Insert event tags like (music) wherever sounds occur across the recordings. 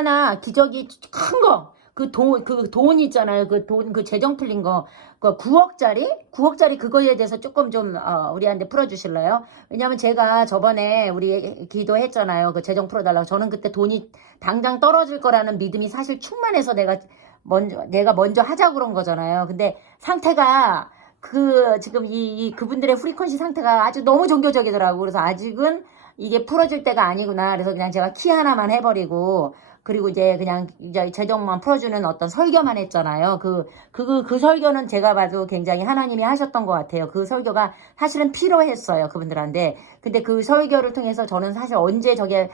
하나 기저귀 큰 거. 그 돈, 그 돈 있잖아요. 그 돈, 그 재정 풀린 거. 그 9억짜리? 9억짜리 그거에 대해서 조금 좀, 어, 우리한테 풀어주실래요? 왜냐면 제가 저번에 우리 기도했잖아요. 그 재정 풀어달라고. 저는 그때 돈이 당장 떨어질 거라는 믿음이 사실 충만해서 내가 먼저, 내가 먼저 하자 그런 거잖아요. 근데 상태가 그, 지금 이, 이 그분들의 프리퀀시 상태가 아주 너무 종교적이더라고. 그래서 아직은 이게 풀어질 때가 아니구나. 그래서 그냥 제가 키 하나만 해버리고, 그리고 이제 그냥 이제 재정만 풀어주는 어떤 설교만 했잖아요. 그, 그, 그 설교는 제가 봐도 굉장히 하나님이 하셨던 것 같아요. 그 설교가 사실은 필요했어요. 그분들한테. 근데 그 설교를 통해서 저는 사실 언제 저게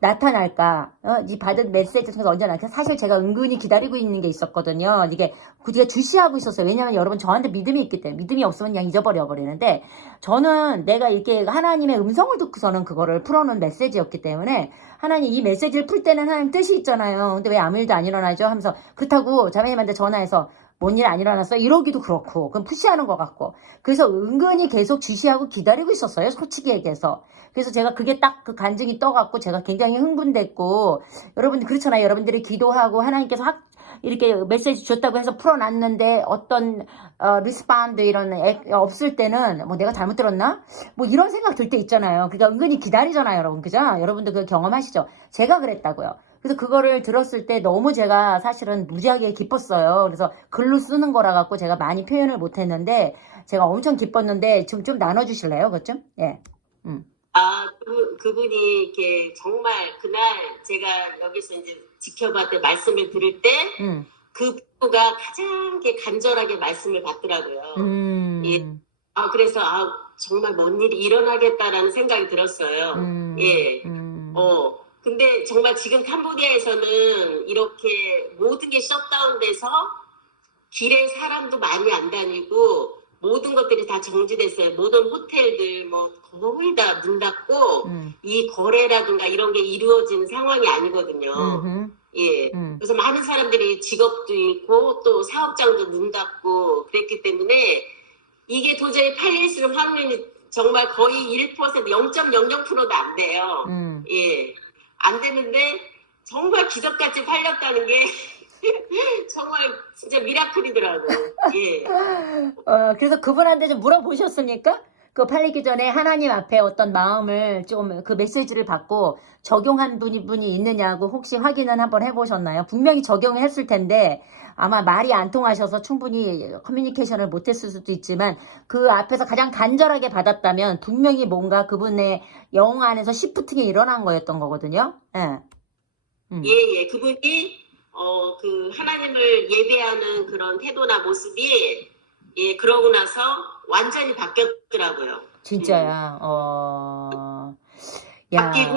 나타날까? 어, 이 받은 메시지 통해서 언제 나타날까? 사실 제가 은근히 기다리고 있는 게 있었거든요. 이게 굳이 주시하고 있었어요. 왜냐면 여러분 저한테 믿음이 있기 때문에 믿음이 없으면 그냥 잊어버려 버리는데 저는 내가 이렇게 하나님의 음성을 듣고서는 그거를 풀어놓은 메시지였기 때문에 하나님 이 메시지를 풀 때는 하나님 뜻이 있잖아요. 근데 왜 아무 일도 안 일어나죠? 하면서 그렇다고 자매님한테 전화해서 뭔 일 안 일어났어? 이러기도 그렇고 그럼 푸시하는 것 같고 그래서 은근히 계속 주시하고 기다리고 있었어요. 솔직히 얘기해서 그래서 제가 그게 딱 그 간증이 떠갖고 제가 굉장히 흥분됐고 여러분들 그렇잖아요. 여러분들이 기도하고 하나님께서 학, 이렇게 메시지 줬다고 해서 풀어놨는데 어떤 어, 리스판드 이런 액, 없을 때는 뭐 내가 잘못 들었나? 뭐 이런 생각 들 때 있잖아요. 그러니까 은근히 기다리잖아요, 여러분. 그죠? 여러분들 그 경험하시죠? 제가 그랬다고요. 그래서 그거를 들었을 때 너무 제가 사실은 무지하게 기뻤어요. 그래서 글로 쓰는 거라 갖고 제가 많이 표현을 못 했는데 제가 엄청 기뻤는데 좀, 좀 나눠 주실래요? 그것 좀? 예. 음. 아, 그, 그분이 이렇게 정말 그날 제가 여기서 이제 지켜봤을 때 말씀을 들을 때 음. 그 부부가 가장 이렇게 간절하게 말씀을 받더라고요. 음. 예. 아, 그래서 아, 정말 뭔 일이 일어나겠다라는 생각이 들었어요. 음. 예. 음. 어, 근데 정말 지금 캄보디아에서는 이렇게 모든 게 셧다운돼서 길에 사람도 많이 안 다니고 모든 것들이 다 정지됐어요. 모든 호텔들 뭐 거의 다 문 닫고 음. 이 거래라든가 이런 게 이루어지는 상황이 아니거든요. 음흠. 예. 음. 그래서 많은 사람들이 직업도 잃고 또 사업장도 문 닫고 그랬기 때문에 이게 도저히 팔릴 수 있는 확률이 정말 거의 1% 0.00%도 안 돼요. 음. 예. 안 되는데 정말 기적같이 팔렸다는 게 (laughs) 정말 진짜 미라클이더라고. 예. 어, 그래서 그분한테 좀 물어보셨습니까? 그 팔리기 전에 하나님 앞에 어떤 마음을 좀 그 메시지를 받고 적용한 분이, 분이 있느냐고 혹시 확인은 한번 해보셨나요? 분명히 적용을 했을 텐데 아마 말이 안 통하셔서 충분히 커뮤니케이션을 못했을 수도 있지만 그 앞에서 가장 간절하게 받았다면 분명히 뭔가 그분의 영 안에서 시프팅이 일어난 거였던 거거든요. 예. 음. 예, 예. 그분이 어, 그 하나님을 예배하는 그런 태도나 모습이 예, 그러고 나서 완전히 바뀌었더라고요. 진짜야. 어. 야. 바뀌고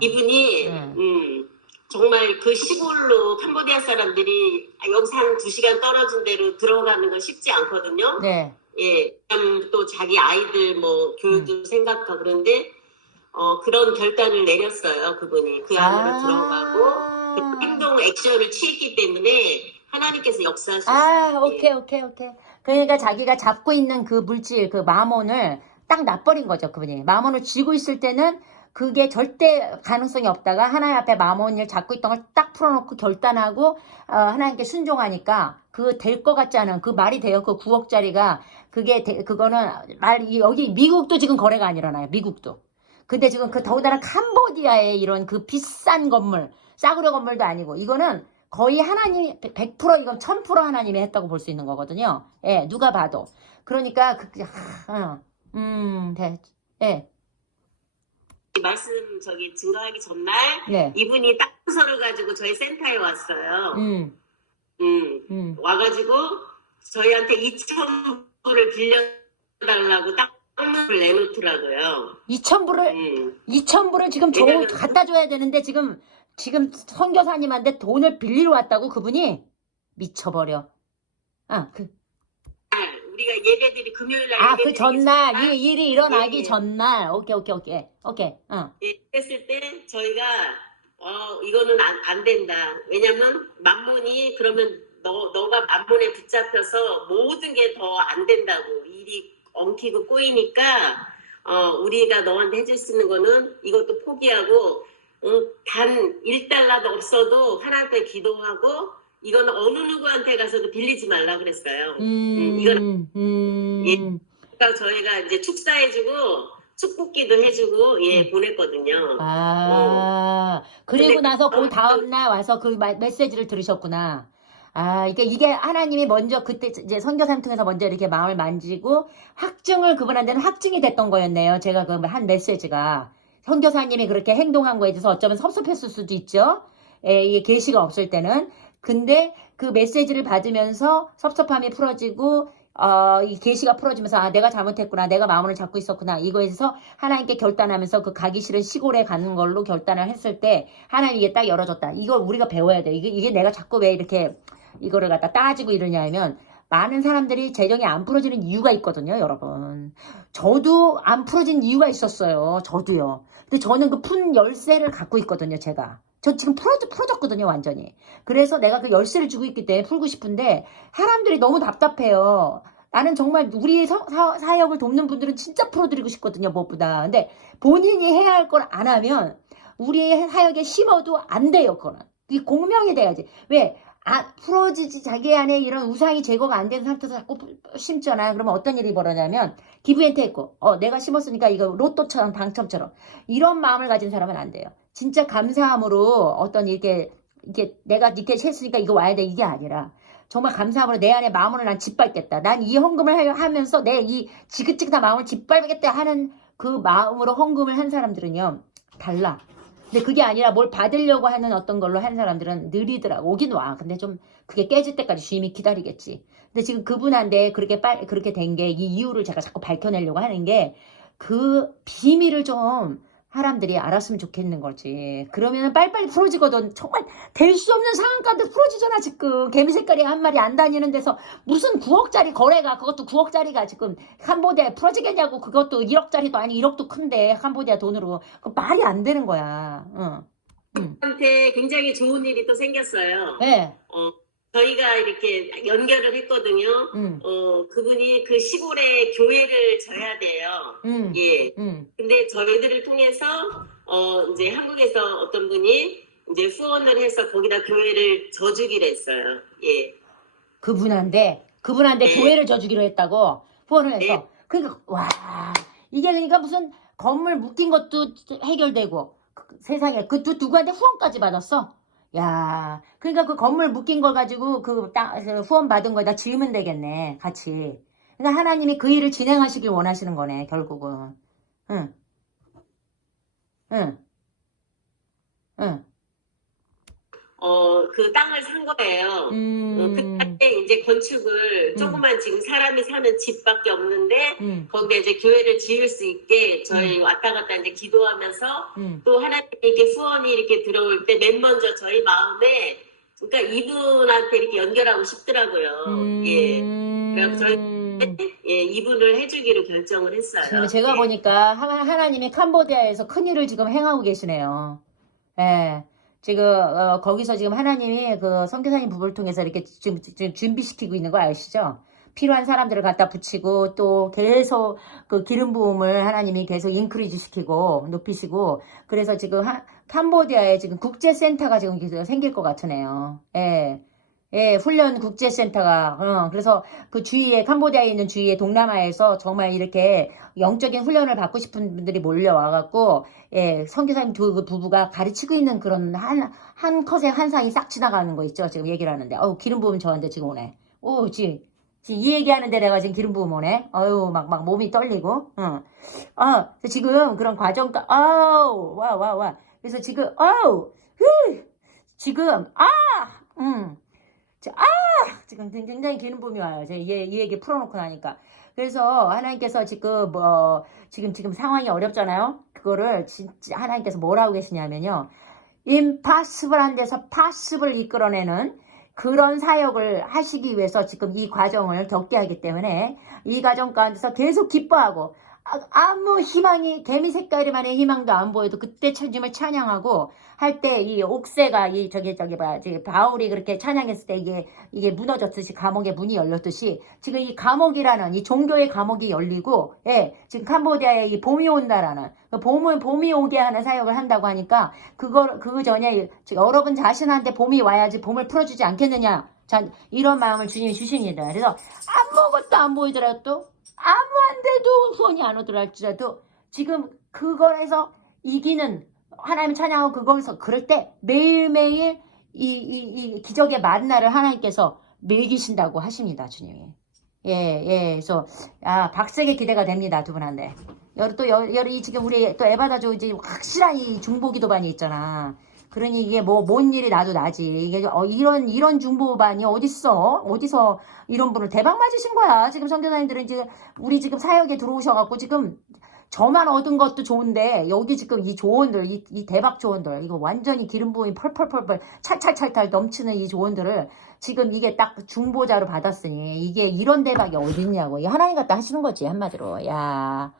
이분이 음. 음, 정말 그 시골로 캄보디아 사람들이 아, 여기서 한 두 시간 떨어진 데로 들어가는 건 쉽지 않거든요. 네. 예, 또 자기 아이들 뭐 교육도 음. 생각하고 그런데 어, 그런 결단을 내렸어요. 그분이 그 안으로 들어가고 그 행동 액션을 취했기 때문에 하나님께서 역사하셨어요. 아, 오케이, 오케이, 오케이. 그러니까 자기가 잡고 있는 그 물질, 그 마몬을 딱 놔버린 거죠, 그분이. 마몬을 쥐고 있을 때는 그게 절대 가능성이 없다가 하나님 앞에 마몬을 잡고 있던 걸 딱 풀어놓고 결단하고 어, 하나님께 순종하니까 그 될 것 같지 않은 그 말이 돼요. 그 9억짜리가 그게 돼- 그거는 말 이- 여기 미국도 지금 거래가 안 일어나요. 미국도. 근데 지금 그 더군다나 캄보디아의 이런 그 비싼 건물, 싸구려 건물도 아니고 이거는 거의 하나님 100% 이건 1000% 하나님이 했다고 볼 수 있는 거거든요. 예, 누가 봐도. 그러니까 그 하, 어, 음, 네. 예. 말씀 저기 증거하기 전날 네. 이분이 땅서를 가지고 저희 센터에 왔어요. 음. 음, 음. 와가지고 저희한테 2천 불을 빌려달라고 땅을 내놓더라고요. 2000불을 음. 2000불을 지금 줘, 왜냐면- 갖다 줘야 되는데 지금 지금 선교사님한테 돈을 빌리러 왔다고 그분이 미쳐버려. 아, 그, 날, 우리가 예배들이 금요일 날 아, 그 전날, 이 일이 일어나기 예. 전날. 오케이, 오케이, 오케이. 오케이. 어. 예, 했을 때 저희가 어 이거는 안, 안 된다. 왜냐면 만몬이 그러면 너 너가 만몬에 붙잡혀서 모든 게 더 안 된다고 일이 엉키고 꼬이니까 어 우리가 너한테 해줄 수 있는 거는 이것도 포기하고 어, 단 1달러도 없어도 하나님께 기도하고 이거는 어느 누구한테 가서도 빌리지 말라 그랬어요. 음, 이거는- 음, 예. 그러니까 저희가 이제 축사해주고 축복기도 해주고 예 보냈거든요. 아, 그리고 근데 나서 그 그- 다음 날 와서 그 마- 메시지를 들으셨구나. 아, 이게, 이게 하나님이 먼저 그때 이제 선교사님 통해서 먼저 이렇게 마음을 만지고 확증을 그분한테는 확증이 됐던 거였네요. 제가 그 한 메시지가. 선교사님이 그렇게 행동한 거에 대해서 어쩌면 섭섭했을 수도 있죠. 예, 이게 계시가 없을 때는. 근데 그 메시지를 받으면서 섭섭함이 풀어지고 어, 이 계시가 풀어지면서 아 내가 잘못했구나 내가 마음을 잡고 있었구나 이거에서 하나님께 결단하면서 그 가기 싫은 시골에 가는 걸로 결단을 했을 때 하나님 이게 딱 열어줬다 이걸 우리가 배워야 돼 이게 이게 내가 자꾸 왜 이렇게 이거를 갖다 따지고 이러냐면 많은 사람들이 재정이 안 풀어지는 이유가 있거든요 여러분 저도 안 풀어진 이유가 있었어요 저도요 근데 저는 그 푼 열쇠를 갖고 있거든요 제가 저 지금 풀어, 풀어졌거든요 완전히 그래서 내가 그 열쇠를 주고 있기 때문에 풀고 싶은데 사람들이 너무 답답해요. 나는 정말 우리 사, 사, 사 역을 돕는 분들은 진짜 풀어드리고 싶거든요, 무엇보다. 근데 본인이 해야 할 걸 안 하면 우리 사역에 심어도 안 돼요, 그거는. 이 공명이 돼야지. 왜? 아, 풀어지지, 자기 안에 이런 우상이 제거가 안 된 상태에서 자꾸 심잖아요. 그러면 어떤 일이 벌어냐면, 기부엔테 있고, 어, 내가 심었으니까 이거 로또처럼, 당첨처럼. 이런 마음을 가진 사람은 안 돼요. 진짜 감사함으로 어떤 이게, 이게 내가 이렇게 했으니까 이거 와야 돼. 이게 아니라. 정말 감사함으로 내 안에 마음으로 난 짓밟겠다. 난 이 헌금을 하- 하면서 내 이 지긋지긋한 마음을 짓밟겠다 하는 그 마음으로 헌금을 한 사람들은요, 달라. 근데 그게 아니라 뭘 받으려고 하는 어떤 걸로 한 사람들은 느리더라고. 오긴 와. 근데 좀 그게 깨질 때까지 주임이 기다리겠지. 근데 지금 그분한테 그렇게 빨, 그렇게 된 게 이 이유를 제가 자꾸 밝혀내려고 하는 게 그 비밀을 좀 사람들이 알았으면 좋겠는 거지. 그러면 빨리빨리 풀어지거든. 정말 될 수 없는 상황 가운데 풀어지잖아, 지금. 개미 색깔이 한 마리 안 다니는 데서 무슨 9억짜리 거래가, 그것도 9억짜리가 지금 캄보디아에 풀어지겠냐고. 그것도 1억짜리도 아니 1억도 큰데, 캄보디아 돈으로. 그 말이 안 되는 거야. 응. 응. 한테 굉장히 좋은 일이 또 생겼어요. 네. 어, 저희가 이렇게 연결을 했거든요. 응. 어, 그분이 그 시골에 교회를 져야 돼요. 응. 예. 응. 근데 저희들을 통해서 어, 이제 한국에서 어떤 분이 이제 후원을 해서 거기다 교회를 져주기로 했어요. 예. 그분한테, 그분한테 네. 교회를 져주기로 했다고 후원을 해서. 네. 그러니까, 와. 이게 그러니까 무슨 건물 묶인 것도 해결되고, 그- 세상에 그 두, 누구한테 후원까지 받았어? 야, 그러니까 그 건물 묶인 걸 가지고 그 후원 받은 거에다 지으면 되겠네, 같이. 그러니까 하나님이 그 일을 진행하시길 원하시는 거네, 결국은. 응. 응. 응. 어, 그 땅을 산 거예요. 어, 음. 그 땅에 이제 건축을 음. 조그만 지금 사람이 사는 집밖에 없는데 음. 거기에 이제 교회를 지을 수 있게 저희 왔다 갔다 이제 기도하면서 음. 또 하나님께 후원이 이렇게 들어올 때 맨 먼저 저희 마음에 그러니까 이분한테 이렇게 연결하고 싶더라고요. 음. 예. 그래서 저희 예, 이분을 해주기로 결정을 했어요. 제가 예. 보니까 하- 하나님이 캄보디아에서 큰 일을 지금 행하고 계시네요. 예. 지금 어, 거기서 지금 하나님이 그 선교사님 부부를 통해서 이렇게 지금, 지금 준비시키고 있는 거 아시죠? 필요한 사람들을 갖다 붙이고 또 계속 그 기름 부음을 하나님이 계속 인크리즈 시키고 높이시고 그래서 지금 하- 캄보디아에 지금 국제센터가 지금 생길 것 같으네요. 예. 예, 훈련 국제센터가, 어, 그래서 그 주위에, 캄보디아에 있는 주위에 동남아에서 정말 이렇게 영적인 훈련을 받고 싶은 분들이 몰려와 갖고, 예, 선교사님 두그 부부가 가르치고 있는 그런 한, 한 컷의 환상이 싹 지나가는 거 있죠? 지금 얘기를 하는데. 어우, 기름 부음 저한테 지금 오네. 오, 지금, 이 얘기하는데 내가 지금 기름 부음 오네. 어유 막, 막 몸이 떨리고, 응. 아, 그래서 지금 그런 과정, 가 아우, 와, 와, 와. 그래서 지금, 아우, 흐, 지금, 아, 음. 자, 아! 지금 굉장히 기름 부음이 와요. 제가 이, 이 얘기 풀어놓고 나니까. 그래서 하나님께서 지금 뭐 지금 지금 상황이 어렵잖아요. 그거를 진짜 하나님께서 뭐라고 계시냐면요. 임파스블한 데서 파스블 이끌어내는 그런 사역을 하시기 위해서 지금 이 과정을 겪게 하기 때문에 이 과정 가운데서 계속 기뻐하고 아- 아무 희망이 개미 색깔만의 희망도 안 보여도 그때 천주을 찬양하고 할 때 이 옥새가 이 저기 저기 봐 저기 바울이 그렇게 찬양했을 때 이게 이게 무너졌듯이 감옥의 문이 열렸듯이 지금 이 감옥이라는 이 종교의 감옥이 열리고 예 지금 캄보디아에 이 봄이 온다라는 그 봄은 봄이 오게 하는 사역을 한다고 하니까 그거 그 전에 지금 여러분 자신한테 봄이 와야지 봄을 풀어주지 않겠느냐. 자 이런 마음을 주님이 주십니다. 그래서 아무것도 안 보이더라도 아무 안 돼도 후원이 안 오더라도 지금 그거에서 이기는 하나님 찬양하고 그거에서 그럴 때 매일매일 이, 이, 이 기적의 만나를 하나님께서 매기신다고 하십니다 주님이. 예, 예, 그래서 아 박색의 기대가 됩니다 두 분한테. 여러 또 여, 여러 이 지금 우리 또 에바다조 이제 확실한 이 중보기도반이 있잖아. 그러니 이게 뭐 뭔 일이 나도 나지. 이게 어, 이런 이런 중보반이 어딨어? 어디서 이런 분을 대박 맞으신 거야? 지금 선교사님들은 이제 우리 지금 사역에 들어오셔 갖고 지금 저만 얻은 것도 좋은데 여기 지금 이 조언들 이, 이 대박 조언들 이거 완전히 기름 부음이 펄펄펄펄 찰찰찰찰 넘치는 이 조언들을 지금 이게 딱 중보자로 받았으니 이게 이런 대박이 어딨냐고 이 하나님 갖다 하시는 거지 한마디로 야